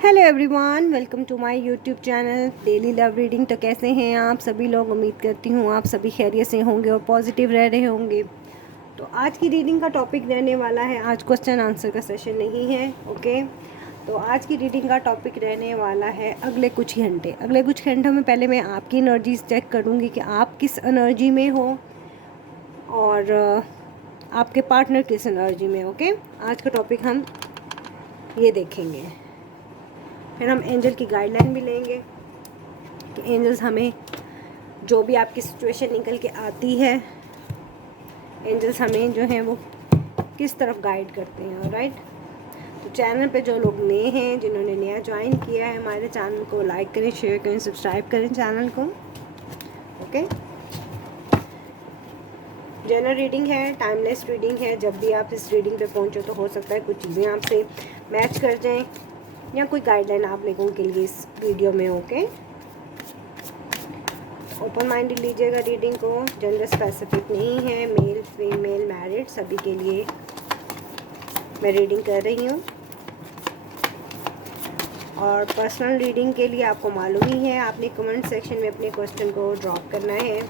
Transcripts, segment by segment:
Hello everyone, welcome to my YouTube channel daily love reading. तो कैसे हैं आप सभी लोग? उम्मीद करती हूँ आप सभी खैरियत से होंगे और पॉजिटिव रह रहे होंगे। तो आज की रीडिंग का टॉपिक रहने वाला है, आज क्वेश्चन आंसर का सेशन नहीं है, ओके। तो आज की रीडिंग का टॉपिक रहने वाला है अगले कुछ घंटे। अगले कुछ घंटों में पहले मैं आपकी एनर्जीज चेक करूँगी कि आप किस एनर्जी में हो और आपके पार्टनर किस एनर्जी में, ओके। आज का टॉपिक हम ये देखेंगे। फिर हम एंजल की गाइडलाइन भी लेंगे कि एंजल्स हमें जो भी आपकी सिचुएशन निकल के आती है, एंजल्स हमें जो है वो किस तरफ गाइड करते हैं, राइट। तो चैनल पे जो लोग नए हैं, जिन्होंने नया ज्वाइन किया है हमारे चैनल को, लाइक करें, शेयर करें, सब्सक्राइब करें चैनल को, ओके। जनरल रीडिंग है, टाइमलेस रीडिंग है। जब भी आप इस रीडिंग पे पहुंचो तो हो सकता है कुछ चीज़ें आपसे मैच कर जाएं या कोई गाइडलाइन आप लोगों के लिए इस वीडियो में, ओके। ओपन माइंडेड लीजिएगा रीडिंग को, जेंडर स्पेसिफिक नहीं है, मेल फीमेल मैरिड सभी के लिए मैं रीडिंग कर रही हूँ। और पर्सनल रीडिंग के लिए आपको मालूम ही है, आपने कमेंट सेक्शन में अपने क्वेश्चन को ड्रॉप करना है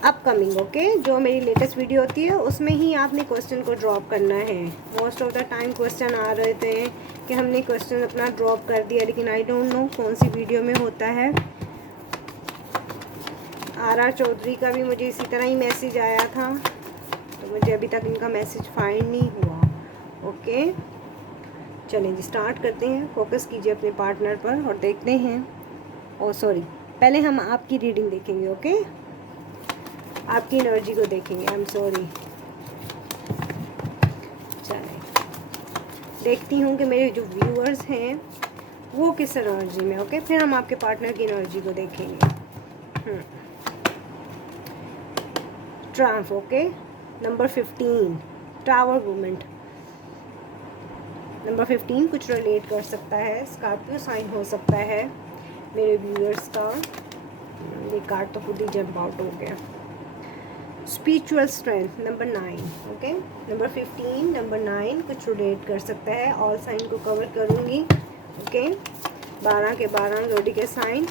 अपकमिंग, ओके। जो मेरी लेटेस्ट वीडियो होती है उसमें ही आपने क्वेश्चन को ड्रॉप करना है। Most of the time question आ रहे थे कि हमने क्वेश्चन अपना ड्रॉप कर दिया, लेकिन आई डोंट नो कौन सी वीडियो में होता है। आर चौधरी का भी मुझे इसी तरह ही मैसेज आया था, तो मुझे अभी तक इनका मैसेज फाइंड नहीं हुआ, ओके। चलें जी, स्टार्ट करते हैं। फोकस कीजिए अपने पार्टनर पर और देखते हैं। ओ सॉरी, पहले हम आपकी रीडिंग देखेंगे, ओके। आपकी एनर्जी को देखेंगे, आई एम सॉरी। चलें, देखती हूँ कि मेरे जो व्यूअर्स हैं वो किस एनर्जी में, ओके। फिर हम आपके पार्टनर की एनर्जी को देखेंगे। ट्रांफ, okay. Number 15 tower movement. Number 15 कुछ रिलेट कर सकता है, स्कॉर्पियो साइन हो सकता है मेरे व्यूअर्स का। ये कार्ड तो खुद ही जंप आउट हो गया। Spiritual strength number 9, okay. Number 15 number 9 कुछ रिलेट कर सकता है। ऑल साइन को कवर करूँगी, ओके। 12 के 12 जोड़ी के साइन।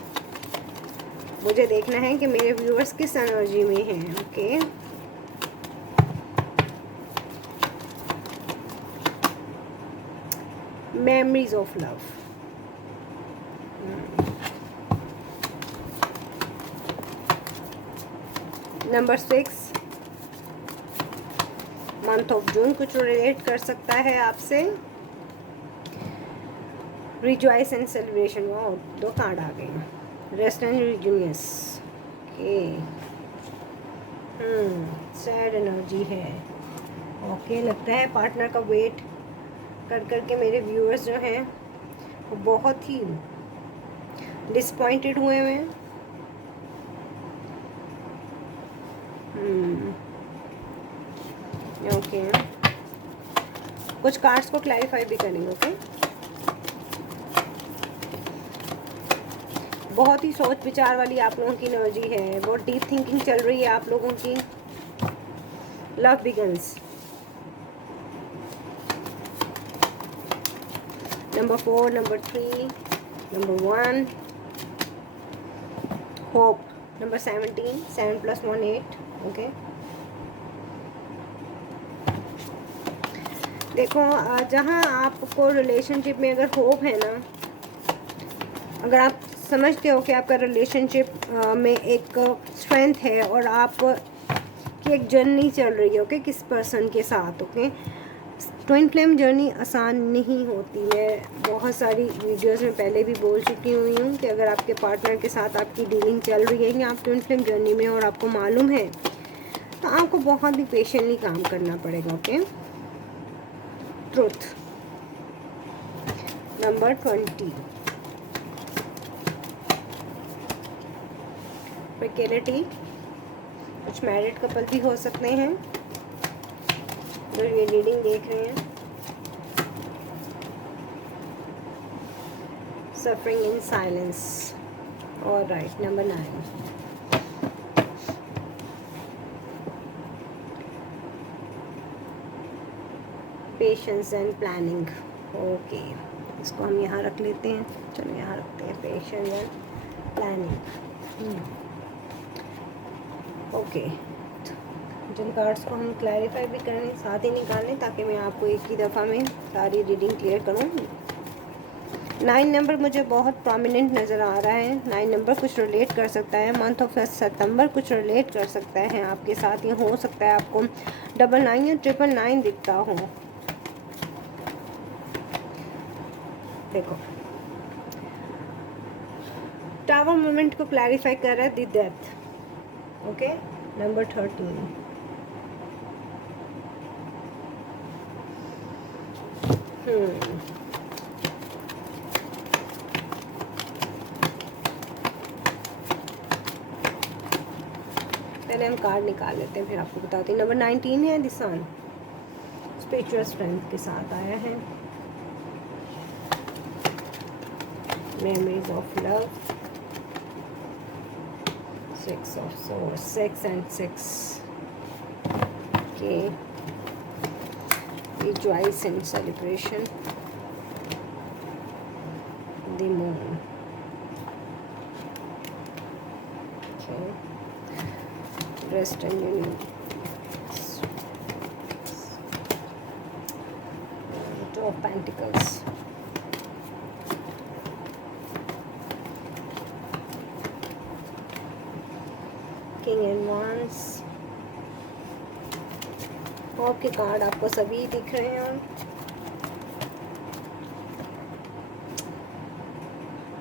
मुझे देखना है कि मेरे व्यूअर्स किस एनर्जी में हैं, okay. Memories of love, number 6 month of June कुछ रिलेट कर सकता है आपसे। रिजॉइस एंड सेलिब्रेशन, वो दो कार्ड आ गए। रेस्ट एंड रिज्यूमियस, ओके। सैड एनर्जी है, ओके। लगता है पार्टनर का वेट कर करके मेरे व्यूअर्स जो हैं वो बहुत ही डिसपॉइंटेड हुए हैं। ओके, कुछ कार्ड्स को क्लैरिफाई भी करेंगे, ओके। बहुत ही सोच विचार वाली आप लोगों की एनर्जी है, बहुत डीप थिंकिंग चल रही है आप लोगों की। Love begins, number 4 number 3 number 1 hope, number 17 7 + 1 8, okay. देखो, जहाँ आपको रिलेशनशिप में अगर होप है ना, अगर आप समझते हो कि आपका रिलेशनशिप में एक स्ट्रेंथ है और आप की एक जर्नी चल रही है, ओके, किस पर्सन के साथ, ओके। ट्विन फ्लेम जर्नी आसान नहीं होती। मैं बहुत सारी वीडियोस में पहले भी बोल चुकी हुई हूँ कि अगर आपके पार्टनर के साथ आपकी डीलिंग चल रही है कि आप ट्विन फ्लेम जर्नी में और आपको मालूम है, तो आपको बहुत ही पेशेंटली काम करना पड़ेगा, ओके। ट्रुथ, नंबर 20 प्रिकेरिटी, कुछ मैरिड कपल भी हो सकते हैं जो ये रीडिंग देख रहे हैं। Suffering in silence, alright. Number 9 patience and planning, okay, इसको हम यहाँ रख लेते हैं। चलो यहाँ रखते हैं पेशेंस एंड प्लानिंग। ओके, जिन कार्ड्स को हम क्लैरिफाई भी करें साथ ही निकालें ताकि मैं आपको एक ही दफ़ा में सारी रीडिंग क्लियर करूँ। 9 नंबर मुझे बहुत प्रोमिनेंट नज़र आ रहा है। 9 नंबर कुछ रिलेट कर सकता है, मंथ ऑफ सितंबर कुछ रिलेट कर सकता है आपके साथ। ये हो सकता है आपको 99 या 999 दिखता हो। देखो, टावर मोमेंट को क्लैरिफाई कर रहा है द डेथ। Okay, number 13। पहले हम कार्ड निकाल लेते हैं फिर आपको बताती हूँ। नंबर 19 है द सन, स्पिरिचुअल स्ट्रेंथ के साथ आया है। Memories of love, 6 of swords, 6 and 6. Okay, rejoice and celebration. The moon. Okay, rest and union. Two of Pentacles. King and Wands. Hope के कार्ड आपको सभी दिख रहे हैं।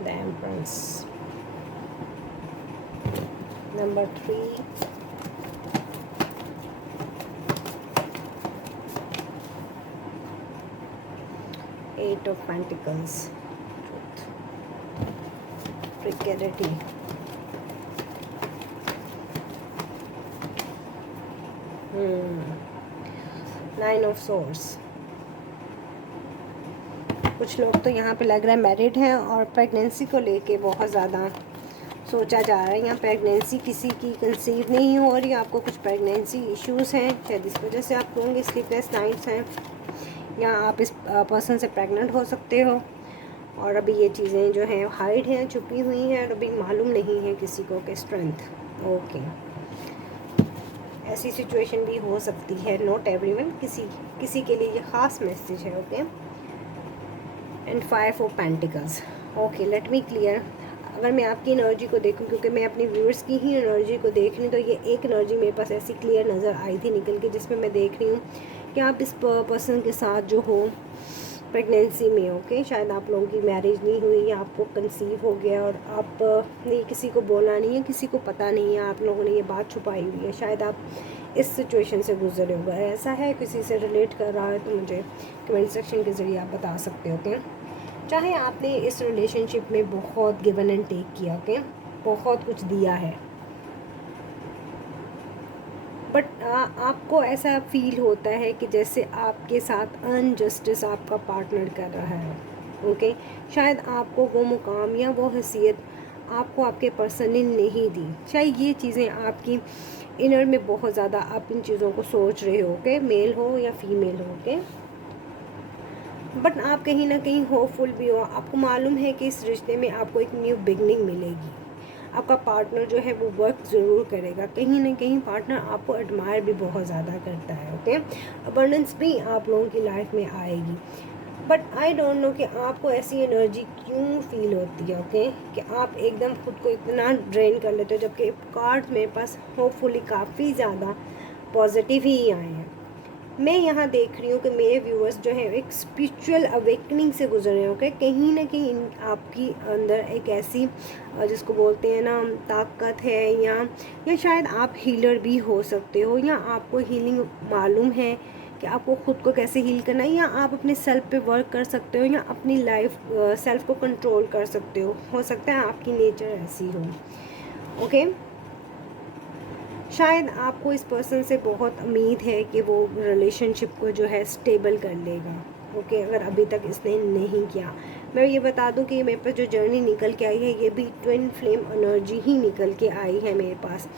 The Empress. Number 3. Eight of Pentacles. Truth. Precarity. Nine of Swords. कुछ लोग तो यहाँ पे लग रहा है मैरिड हैं और प्रेगनेंसी को लेके बहुत ज़्यादा सोचा जा रहा है। यहाँ प्रेगनेंसी किसी की कंसीव नहीं हो रही, आपको कुछ प्रेगनेंसी इश्यूज़ हैं, शायद इस वजह से आप होंगे स्लीपलेस नाइट्स हैं, या आप इस पर्सन से प्रेग्नेंट हो सकते हो और अभी ये चीज़ें जो हैं हाइड हैं, छुपी हुई हैं और अभी मालूम नहीं है किसी को कि स्ट्रेंथ। ओके, ऐसी सिचुएशन भी हो सकती है, नॉट एवरीवन, किसी के लिए ये ख़ास मैसेज है। Okay, and 5 of pentacles. Okay, let me clear. अगर मैं आपकी एनर्जी को देखूं, क्योंकि मैं अपने व्यूअर्स की ही एनर्जी को देख रही हूँ, तो ये एक एनर्जी मेरे पास ऐसी क्लियर नज़र आई थी निकल के, जिसमें मैं देख रही हूँ कि आप इस पर्सन के साथ जो हो प्रेगनेंसी में। ओके, शायद आप लोगों की मैरिज नहीं हुई या आपको कंसीव हो गया और आप ने किसी को बोला नहीं है, किसी को पता नहीं है, आप लोगों ने ये बात छुपाई हुई है। शायद आप इस सिचुएशन से गुजरे हो गए, ऐसा है, किसी से रिलेट कर रहा है तो मुझे कमेंट सेक्शन के ज़रिए आप बता सकते हो। ओके, चाहे आपने इस रिलेशनशिप में बहुत गिवन एंड टेक किया, ओके, बहुत कुछ दिया है, बट आपको ऐसा फील होता है कि जैसे आपके साथ अनजस्टिस आपका पार्टनर कर रहा है। ओके, शायद आपको वो मुकाम या वो हैसियत आपको आपके पर्सन ने नहीं दी। शायद ये चीज़ें आपकी इनर में बहुत ज़्यादा आप इन चीज़ों को सोच रहे हो, ओके, मेल हो या फीमेल हो। ओके, बट आप कहीं ना कहीं होपफुल भी हो, आपको मालूम है कि इस रिश्ते में आपको एक न्यू बिगनिंग मिलेगी। आपका पार्टनर जो है वो वर्क ज़रूर करेगा, कहीं ना कहीं पार्टनर आपको एडमायर भी बहुत ज़्यादा करता है। ओके, अबंडेंस भी आप लोगों की लाइफ में आएगी, बट आई डोंट नो कि आपको ऐसी एनर्जी क्यों फील होती है। ओके, कि आप एकदम खुद को इतना ड्रेन कर लेते हो, जबकि कार्ड्स मेरे पास होपफुली काफ़ी ज़्यादा पॉजिटिव ही आए हैं। मैं यहाँ देख रही हूँ कि मेरे व्यूअर्स जो है एक स्पिरिचुअल अवेकनिंग से गुजर रहे हो। ओके, कहीं ना कहीं आपकी अंदर एक ऐसी जिसको बोलते हैं ना ताकत है, या शायद आप हीलर भी हो सकते हो, या आपको हीलिंग मालूम है कि आपको ख़ुद को कैसे हील करना है, या आप अपने सेल्फ पे वर्क कर सकते हो, या अपनी लाइफ सेल्फ को कंट्रोल कर सकते हो सकता है आपकी नेचर ऐसी हो। ओके, शायद आपको इस पर्सन से बहुत उम्मीद है कि वो रिलेशनशिप को जो है स्टेबल कर लेगा। ओके, अगर अभी तक इसने नहीं किया। मैं ये बता दूं कि मेरे पास जो जर्नी निकल के आई है ये भी ट्विन फ्लेम एनर्जी ही निकल के आई है मेरे पास,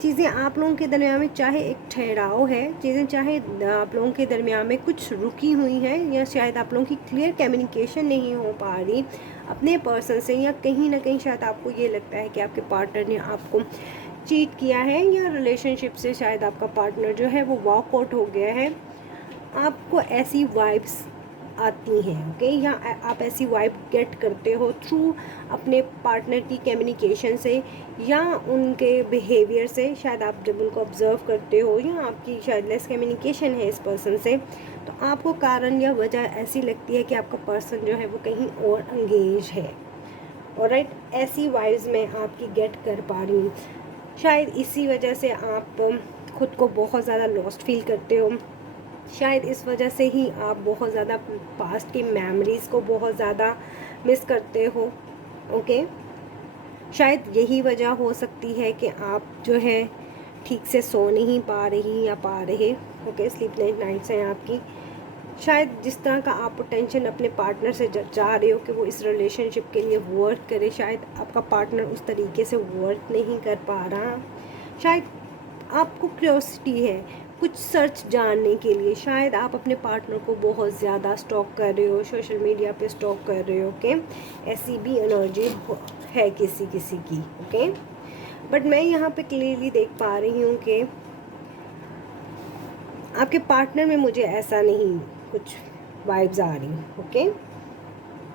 चीज़ें आप लोगों के दरमियान में चाहे एक ठहराव है, चीज़ें चाहे आप लोगों के दरमियान में कुछ रुकी हुई हैं, या शायद आप लोगों की क्लियर कम्युनिकेशन नहीं हो पा रही अपने पर्सन से, या कहीं ना कहीं शायद आपको ये लगता है कि आपके पार्टनर ने आपको चीट किया है, या रिलेशनशिप से शायद आपका पार्टनर जो है वो वॉकआउट हो गया है। आपको ऐसी वाइब्स आती हैं, ओके, या आप ऐसी वाइब गेट करते हो थ्रू अपने पार्टनर की कम्युनिकेशन से या उनके बिहेवियर से। शायद आप जब उनको ऑब्ज़र्व करते हो या आपकी शायद लेस कम्युनिकेशन है इस पर्सन से, तो आपको कारण या वजह ऐसी लगती है कि आपका पर्सन जो है वो कहीं और एंगेज है। और राइट, ऐसी वाइब्स मैं आपकी गेट कर पा रही हूँ। शायद इसी वजह से आप खुद को बहुत ज़्यादा लॉस्ट फील करते हो। शायद इस वजह से ही आप बहुत ज़्यादा पास्ट की मेमोरीज़ को बहुत ज़्यादा मिस करते हो, ओके। शायद यही वजह हो सकती है कि आप जो है ठीक से सो नहीं पा रही या पा रहे, ओके, स्लीपलेस नाइट्स हैं आपकी। शायद जिस तरह का आप टेंशन अपने पार्टनर से चाह रहे हो कि वो इस रिलेशनशिप के लिए वर्क करे, शायद आपका पार्टनर उस तरीके से वर्क नहीं कर पा रहा। शायद आपको क्यूरियोसिटी है कुछ सर्च जानने के लिए, शायद आप अपने पार्टनर को बहुत ज़्यादा स्टॉक कर रहे हो, सोशल मीडिया पे स्टॉक कर रहे हो, ओके। ऐसी भी एनर्जी है किसी किसी की, ओके। बट मैं यहाँ पे क्लियरली देख पा रही हूँ कि आपके पार्टनर में मुझे ऐसा नहीं कुछ वाइब्स आ रही, ओके।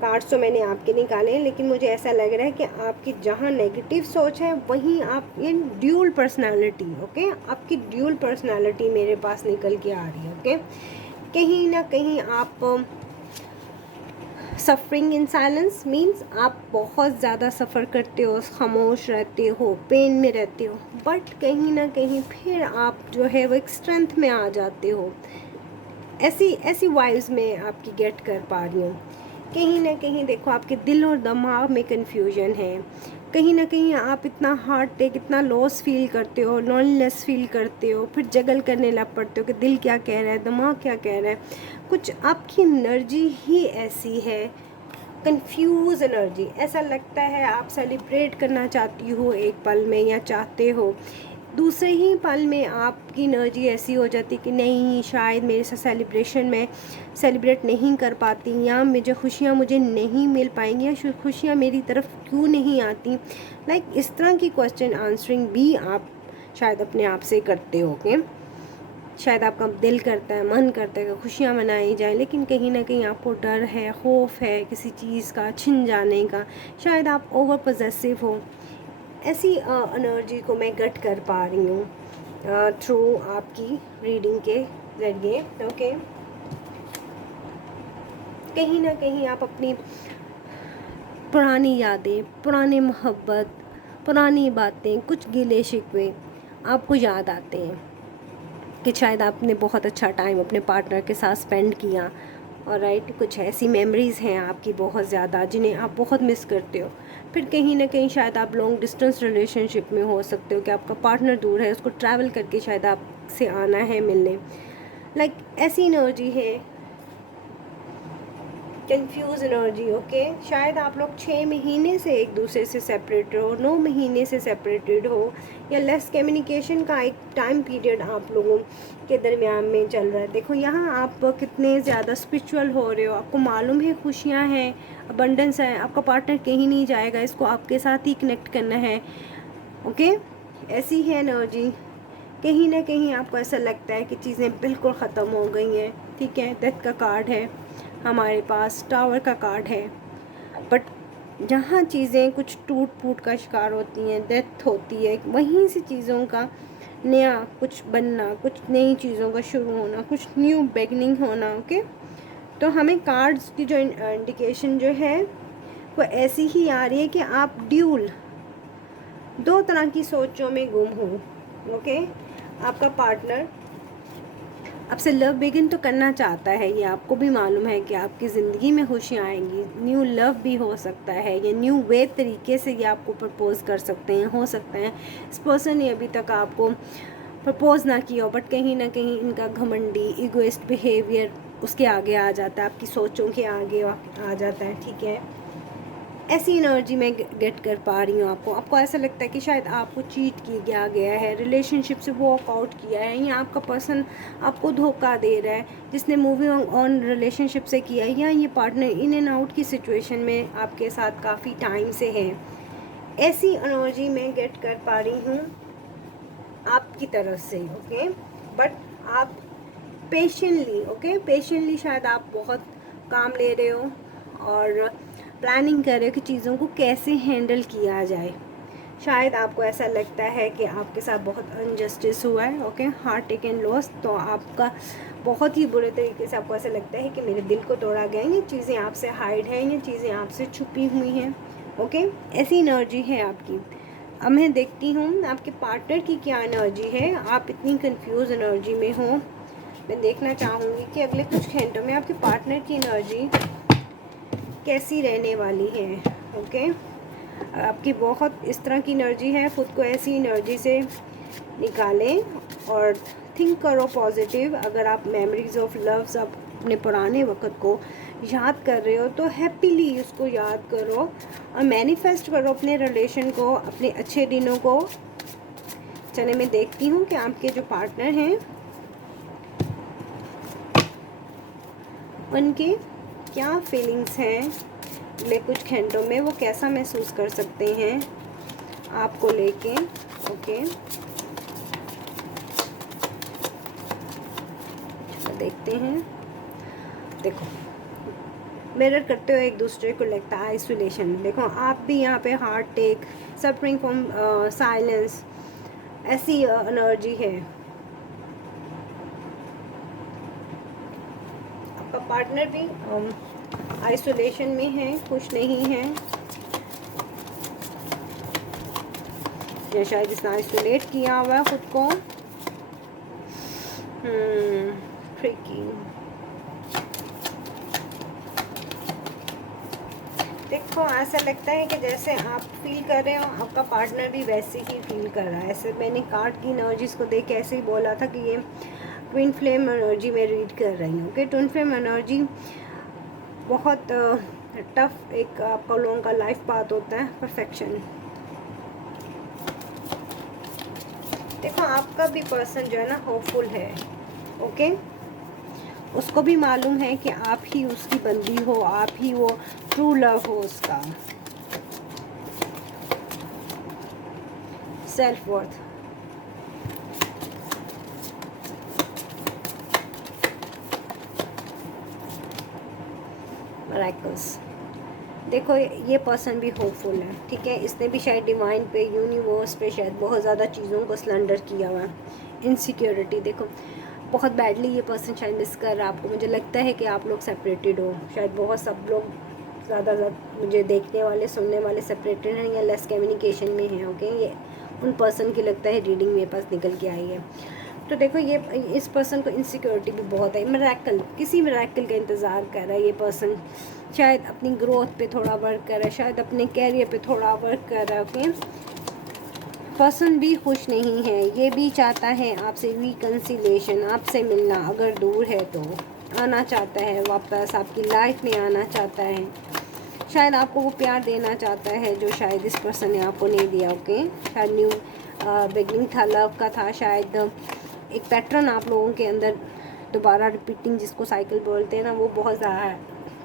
कार्ड्स तो मैंने आपके निकाले हैं, लेकिन मुझे ऐसा लग रहा है कि आपकी जहाँ नेगेटिव सोच है वहीं आप इन ड्यूल पर्सनालिटी, ओके, आपकी ड्यूल पर्सनालिटी मेरे पास निकल के आ रही है, ओके। कहीं ना कहीं आप सफरिंग इन साइलेंस मीन्स आप बहुत ज़्यादा सफ़र करते हो, खामोश रहते हो, पेन में रहते हो, बट कहीं ना कहीं फिर आप जो है वो एक स्ट्रेंथ में आ जाते हो। ऐसी ऐसी वाइब्स में आपकी गेट कर पा रही हूँ। कहीं ना कहीं देखो आपके दिल और दिमाग में कन्फ्यूजन है। कहीं ना कहीं आप इतना हार्ट टेक, इतना लॉस फील करते हो, लॉनलेस फील करते हो, फिर जगल करने लग पड़ते हो कि दिल क्या कह रहा है, दिमाग क्या कह रहा है। कुछ आपकी एनर्जी ही ऐसी है, कंफ्यूज एनर्जी। ऐसा लगता है आप सेलिब्रेट करना चाहती हो एक पल में, या चाहते हो, दूसरे ही पल में आपकी एनर्जी ऐसी हो जाती कि नहीं, शायद मेरे से सेलिब्रेशन में सेलिब्रेट नहीं कर पाती, या मुझे नहीं मिल पाएंगी, या खुशियाँ मेरी तरफ क्यों नहीं आती। लाइक इस तरह की क्वेश्चन आंसरिंग भी आप शायद अपने आप से करते होगे। शायद आपका दिल करता है, मन करता है कि खुशियाँ मनाई जाए, लेकिन कहीं ना कहीं आपको डर है, खौफ है किसी चीज़ का छिन जाने का। शायद आप ओवर पॉजेसिव हो। ऐसी एनर्जी को मैं गट कर पा रही हूँ थ्रू आपकी रीडिंग के ज़रिए, ओके। कहीं ना कहीं आप अपनी पुरानी यादें, पुरानी मोहब्बत, पुरानी बातें, कुछ गिले शिकवे आपको याद आते हैं कि शायद आपने बहुत अच्छा टाइम अपने पार्टनर के साथ स्पेंड किया, और राइट, कुछ ऐसी मेमोरीज़ हैं आपकी बहुत ज़्यादा जिन्हें आप बहुत मिस करते हो। फिर कहीं ना कहीं शायद आप लॉन्ग डिस्टेंस रिलेशनशिप में हो सकते हो कि आपका पार्टनर दूर है, उसको ट्रैवल करके शायद आपसे आना है मिलने। लाइक ऐसी एनर्जी है, कंफ्यूज एनर्जी, ओके। शायद आप लोग 6 महीने से एक दूसरे से सेपरेटेड हो, 9 महीने से सेपरेटेड हो, या लेस कम्युनिकेशन का एक टाइम पीरियड आप लोगों के दरमियान में चल रहा है। देखो यहाँ आप कितने ज़्यादा स्पिरिचुअल हो रहे हो, आपको मालूम है खुशियाँ हैं, अबंडेंस है, आपका पार्टनर कहीं नहीं जाएगा, इसको आपके साथ ही कनेक्ट करना है, ओके। ऐसी है एनर्जी। कहीं ना कहीं आपको ऐसा लगता है कि चीज़ें बिल्कुल ख़त्म हो गई हैं, ठीक है। डेथ का कार्ड है हमारे पास, टावर का कार्ड है, बट जहाँ चीज़ें कुछ टूट फूट का शिकार होती हैं, डेथ होती है, वहीं से चीज़ों का नया कुछ बनना, कुछ नई चीज़ों का शुरू होना, कुछ न्यू बिगनिंग होना, ओके। तो हमें कार्ड्स की जो इंडिकेशन जो है वो ऐसी ही आ रही है कि आप ड्यूल, दो तरह की सोचों में गुम हो, ओके। आपका पार्टनर आपसे लव बिगिन तो करना चाहता है, ये आपको भी मालूम है कि आपकी ज़िंदगी में खुशियाँ आएंगी, न्यू लव भी हो सकता है, ये न्यू वे तरीके से ये आपको प्रपोज़ कर सकते हैं। हो सकता है इस पर्सन ने अभी तक आपको प्रपोज़ ना किया हो, बट कहीं ना कहीं इनका घमंडी इगोइस्ट बिहेवियर उसके आगे आ जाता है, आपकी सोचों के आगे आ जाता है, ठीक है। ऐसी एनर्जी मैं गेट कर पा रही हूँ। आपको ऐसा लगता है कि शायद आपको चीट किया गया है, रिलेशनशिप से वॉकआउट किया है, या आपका पर्सन आपको धोखा दे रहा है, जिसने मूविंग ऑन रिलेशनशिप से किया है, या ये पार्टनर इन एंड आउट की सिचुएशन में आपके साथ काफ़ी टाइम से है। ऐसी एनर्जी मैं गेट कर पा रही हूँ आपकी तरफ से। ओके, बट आप पेशेंटली शायद आप बहुत काम ले रहे हो और प्लानिंग कर रहे हो कि चीज़ों को कैसे हैंडल किया जाए। शायद आपको ऐसा लगता है कि आपके साथ बहुत अनजस्टिस हुआ है। Okay, heartache and loss, तो आपका बहुत ही बुरे तरीके से आपको ऐसा लगता है कि मेरे दिल को तोड़ा गया है, ये चीज़ें आपसे हाइड हैं, ये चीज़ें आपसे छुपी हुई हैं। ओके, ऐसी एनर्जी है आपकी। अब मैं देखती हूँ आपके पार्टनर की क्या एनर्जी है। आप इतनी कंफ्यूज एनर्जी में हो। मैं देखना चाहूँगी कि अगले कुछ घंटों में आपके पार्टनर की एनर्जी कैसी रहने वाली है। ओके, आपकी बहुत इस तरह की एनर्जी है, खुद को ऐसी एनर्जी से निकालें और थिंक करो पॉजिटिव। अगर आप मेमोरीज ऑफ लव्स, आप अपने पुराने वक्त को याद कर रहे हो तो हैप्पीली उसको याद करो और मैनिफेस्ट करो अपने रिलेशन को, अपने अच्छे दिनों को। चले मैं देखती हूँ कि आपके जो पार्टनर हैं उनकी क्या फीलिंग्स हैं अगले कुछ घंटों में, वो कैसा महसूस कर सकते हैं आपको लेके। ओके, देखते हैं। देखो, मिरर करते हुए एक दूसरे को लगता है आइसोलेशन। देखो, आप भी यहाँ पे heartache, suffering from silence, ऐसी एनर्जी है। आपका पार्टनर भी आइसोलेशन में है, खुश नहीं है, या शायद इसने आइसोलेट किया हुआ है खुद को। ट्रिकी। देखो, ऐसा लगता है कि जैसे आप फील कर रहे हो आपका पार्टनर भी वैसे ही फील कर रहा है। ऐसे मैंने कार्ड की एनर्जीज को देख के ऐसे ही बोला था कि ये ट्विन फ्लेम एनर्जी में रीड कर रही हूँ कि ट्विन फ्लेम एनर्जी बहुत टफ एक आपका लोगों का लाइफ पाथ होता है, परफेक्शन। देखो, आपका भी पर्सन जो है ना होपफुल है। ओके, उसको भी मालूम है कि आप ही उसकी बंदी हो, आप ही वो ट्रू लव हो उसका। Self worth, miracles. देखो, ये पर्सन भी होपफुल है, ठीक है। इसने भी शायद डिवाइन पे, यूनिवर्स पे शायद बहुत ज़्यादा चीज़ों को सलेंडर किया हुआ है। इनसिक्योरिटी, देखो बहुत बैडली ये पर्सन शायद मिस कर रहा है आपको। मुझे लगता है कि आप लोग सेपरेटेड हो, शायद बहुत सब लोग ज़्यादा मुझे देखने वाले सुनने वाले सेपरेटेड हैं या लेस कम्युनिकेशन में हैं। ओके, ये उन पर्सन की लगता है रीडिंग मेरे पास निकल के आई है। तो देखो, ये इस पर्सन को इनसिक्योरिटी भी बहुत है। मिरेकल, किसी मिरेकल का इंतज़ार कर रहा है ये पर्सन। शायद अपनी ग्रोथ पे थोड़ा वर्क कर रहा है, शायद अपने कैरियर पे थोड़ा वर्क कर रहा है। ओके, पर्सन भी खुश नहीं है, ये भी चाहता है आपसे रिकन्सिलेशन, आपसे मिलना। अगर दूर है तो आना चाहता है वापस, आपकी लाइफ में आना चाहता है। शायद आपको वो प्यार देना चाहता है जो शायद इस पर्सन ने आपको नहीं दिया। ओके, शायद न्यू बिगनिंग था, लव का था। शायद एक पैटर्न आप लोगों के अंदर दोबारा रिपीटिंग, जिसको साइकिल बोलते हैं ना, वो बहुत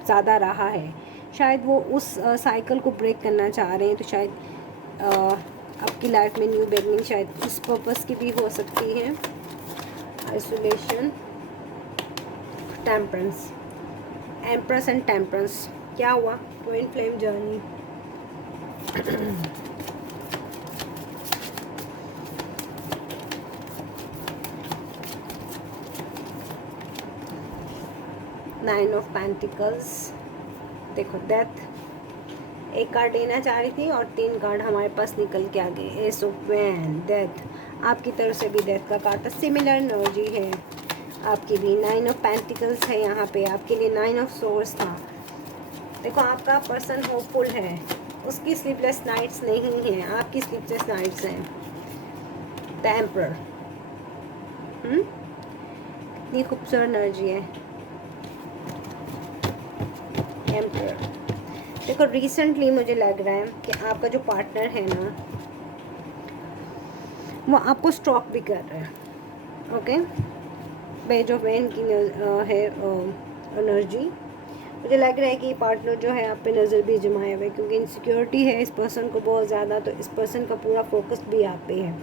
ज़्यादा रहा है। शायद वो उस साइकिल को ब्रेक करना चाह रहे हैं। तो शायद आपकी लाइफ में न्यू बिगनिंग शायद इस पर्पस की भी हो सकती है। Isolation, temperance, empress and temperance. क्या हुआ? Twin flame journey. Nine of pentacles. देखो, डेथ एक कार्ड लेना चाह रही थी और 3 कार्ड हमारे पास निकल के आ गए। Ace of wand, death. आपकी तरफ से भी डेथ का कार्ड था, सिमिलर एनर्जी है आपकी भी। 9 ऑफ पेंटिकल्स है यहाँ पे आपके लिए, 9 ऑफ सोर्स था। देखो, आपका पर्सन होपफुल है, उसकी स्लीपलेस नाइट्स नहीं हैं, आपकी स्लीपलेस नाइट्स हैं। द एम्परर, इतनी खूबसूरत एनर्जी है। एम्परर, देखो रिसेंटली मुझे लग रहा है कि आपका जो पार्टनर है ना वो आपको स्टॉक भी कर रहा है, ओके। पेज ऑफ वैन की है एनर्जी। मुझे लग रहा है कि ये पार्टनर जो है आप पे नज़र भी जमाए हुए, क्योंकि इनसिक्योरिटी है इस पर्सन को बहुत ज़्यादा, तो इस पर्सन का पूरा फोकस भी आप पे है।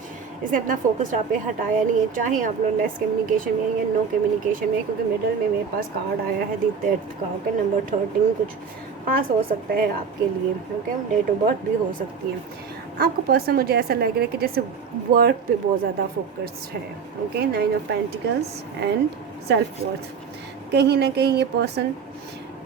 इसने अपना फोकस आप पे हटाया नहीं है, चाहे आप लोग लेस कम्युनिकेशन में या नो कम्युनिकेशन में, क्योंकि मिडल में मेरे पास कार्ड आया है दी डेथ का, ओके। नंबर 13 कुछ पास हो सकता है आपके लिए, ओके। डेट ऑफ बर्थ भी हो सकती है। आपका पर्सन मुझे ऐसा लग रहा है कि जैसे वर्क पे बहुत ज़्यादा फोकस है, okay. 9 of pentacles and self worth. कहीं ना कहीं ये पर्सन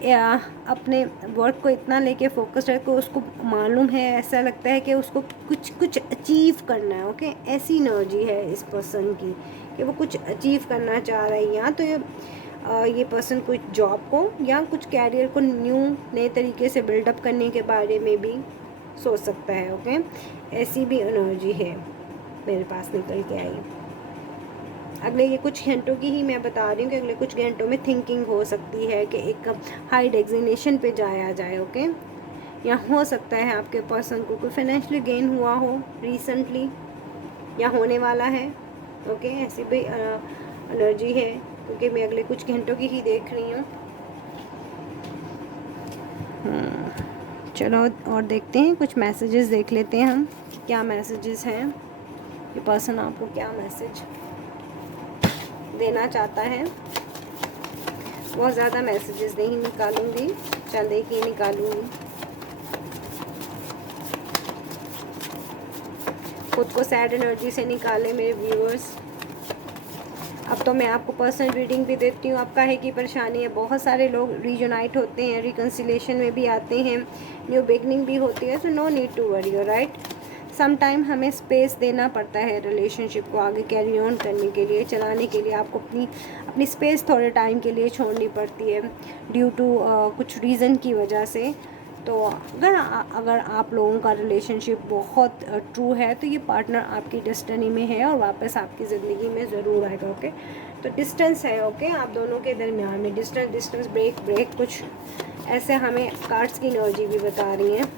या अपने वर्क को इतना लेके फोकस्ड है कि उसको मालूम है, ऐसा लगता है कि उसको कुछ कुछ अचीव करना है, ओके। ऐसी एनर्जी है इस पर्सन की कि वो कुछ अचीव करना चाह रहा है, या तो ये पर्सन कुछ जॉब को या कुछ कैरियर को नए तरीके से बिल्डअप करने के बारे में भी सोच सकता है, ओके। ऐसी भी एनर्जी है मेरे पास निकल के आई। अगले ये कुछ घंटों की ही मैं बता रही हूँ कि अगले कुछ घंटों में थिंकिंग हो सकती है कि एक हाई डेजिग्नेशन पे जाया जाए, ओके। या हो सकता है आपके पर्सन को कोई फाइनेंशियली गेन हुआ हो रिसेंटली या होने वाला है, ओके। ऐसी भी एनर्जी है, क्योंकि मैं अगले कुछ घंटों की ही देख रही हूँ। चलो और देखते हैं, कुछ मैसेजेस देख लेते हैं हम, क्या मैसेजेस हैं, ये पर्सन आपको क्या मैसेज देना चाहता है। बहुत ज़्यादा मैसेजेस नहीं निकालूंगी, चंद एक ही निकालूंगी। खुद को सैड एनर्जी से निकालें मेरे व्यूअर्स। अब तो मैं आपको पर्सनल रीडिंग भी देती हूँ। आपका है कि परेशानी है, बहुत सारे लोग रीयूनाइट होते हैं, रिकन्सिलेशन में भी आते हैं, न्यू बिगनिंग भी होती है, तो no need to worry, right. Some time हमें स्पेस देना पड़ता है रिलेशनशिप को आगे कैरी ऑन करने के लिए, चलाने के लिए। आपको अपनी स्पेस थोड़े टाइम के लिए छोड़नी पड़ती है ड्यू टू कुछ रीज़न की वजह से। तो अगर आप लोगों का रिलेशनशिप बहुत ट्रू है तो ये पार्टनर आपकी डेस्टिनी में है और वापस आपकी ज़िंदगी में ज़रूर आएगा, ओके। तो डिस्टेंस है, ओके, आप दोनों के दरमियान में डिस्टेंस ब्रेक कुछ ऐसे हमें कार्ड्स की एनर्जी भी बता रही हैं।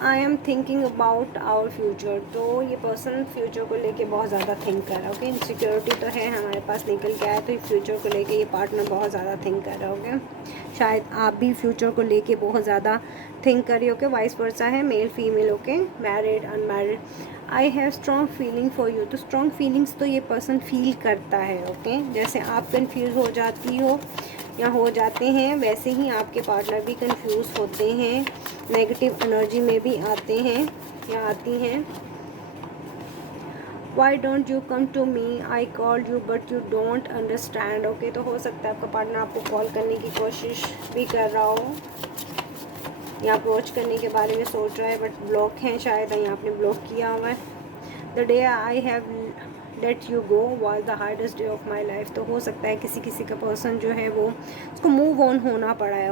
I am thinking about our future. तो ये पर्सन फ्यूचर को लेके बहुत ज़्यादा थिंक कर रहा है, ओके। इनसिक्योरिटी तो है हमारे पास निकल के आया, तो ये फ्यूचर को लेके ये पार्टनर बहुत ज़्यादा थिंक कर रहा है, ओके। शायद आप भी फ्यूचर को लेके बहुत ज़्यादा थिंक कर रही हो, ओके। वाइस वर्सा है, male female, okay, married unmarried. I have strong feeling for you. तो स्ट्रॉन्ग फीलिंग्स तो ये पर्सन फील करता है, ओके। जैसे आप कंफ्यूज हो जाती हो या हो जाते हैं, वैसे ही आपके पार्टनर भी कंफ्यूज होते हैं, नेगेटिव एनर्जी में भी आते हैं या आती हैं। Why don't you come to me, I called you but you don't understand, okay. तो हो सकता है आपका पार्टनर आपको कॉल करने की कोशिश भी कर रहा हो या अप्रोच करने के बारे में सोच रहा है, बट ब्लॉक हैं शायद, या आपने ब्लॉक किया हुआ है। The day I have let you go was the hardest day of my life. तो हो सकता है किसी का पर्सन जो है वो उसको मूव ऑन होना पड़ा है,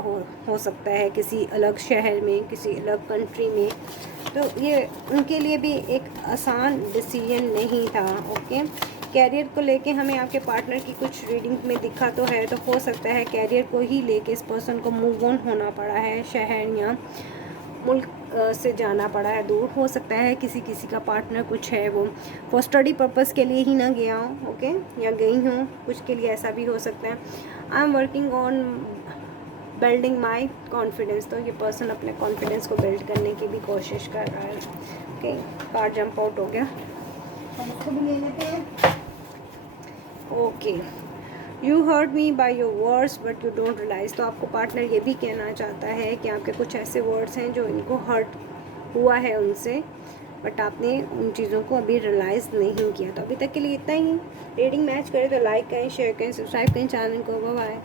हो सकता है किसी अलग शहर में, किसी अलग कंट्री में। तो ये उनके लिए भी एक आसान डिसीजन नहीं था, ओके। कैरियर को लेके हमें आपके पार्टनर की कुछ रीडिंग में दिखा तो है, तो हो सकता है कैरियर को ही लेके इस पर्सन को मूव ऑन होना पड़ा है, शहर या मुल्क से जाना पड़ा है दूर। हो सकता है किसी का पार्टनर कुछ है वो फॉर स्टडी पर्पज़ के लिए ही ना गया हो, ओके, या गई हूँ कुछ के लिए, ऐसा भी हो सकता है। I am working on building my confidence. तो ये पर्सन अपने कॉन्फिडेंस को बिल्ड करने की भी कोशिश कर रहा है, ओके। कार्ड जंप आउट हो गया, हम इसको भी ले लेते हैं, okay. You hurt me by your words but you don't realise. तो आपको पार्टनर ये भी कहना चाहता है कि आपके कुछ ऐसे वर्ड्स हैं जो इनको हर्ट हुआ है उनसे, बट आपने उन चीज़ों को अभी रियलाइज़ नहीं किया। तो अभी तक के लिए इतना ही। रीडिंग मैच करें तो लाइक करें, शेयर करें, सब्सक्राइब करें चैनल को। Bye bye.